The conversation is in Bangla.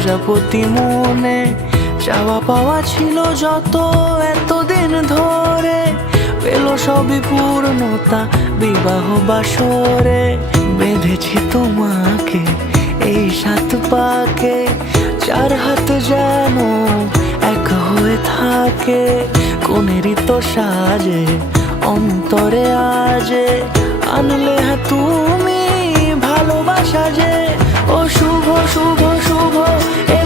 প্রজাপতি মনে চাওয়া পাওয়া ছিল যত এতদিন ধরে, পেল সবই পূর্ণতা বিবাহ বাসরে। বেঁধেছি তোমাকে এই 7 পাকে, 4 হাত যেন এক হয়ে থাকে। কোনেরই তো সাজে অন্তরে আজে আনলে তুমি ভালোবাসা যে। ও শুভ শুভ শুভ এ